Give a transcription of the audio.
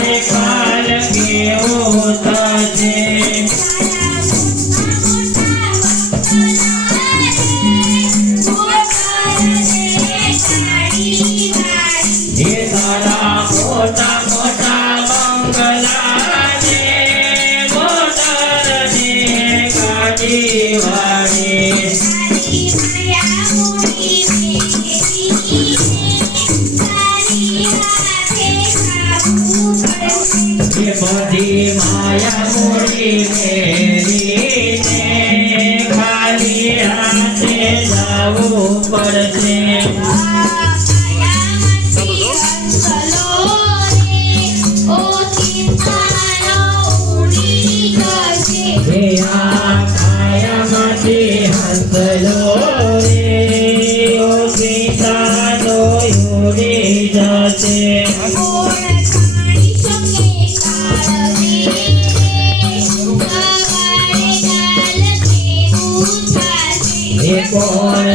रे काल केवो थशे हे तारा मोटा मोटा बंगला ने मोटर ने गाड़ी वाड़ी ये बड़ी माया मोरी मेरी ने खाली हाथे जावू पड़से हंसलो रे ओ सीता नो योरी जाते कोण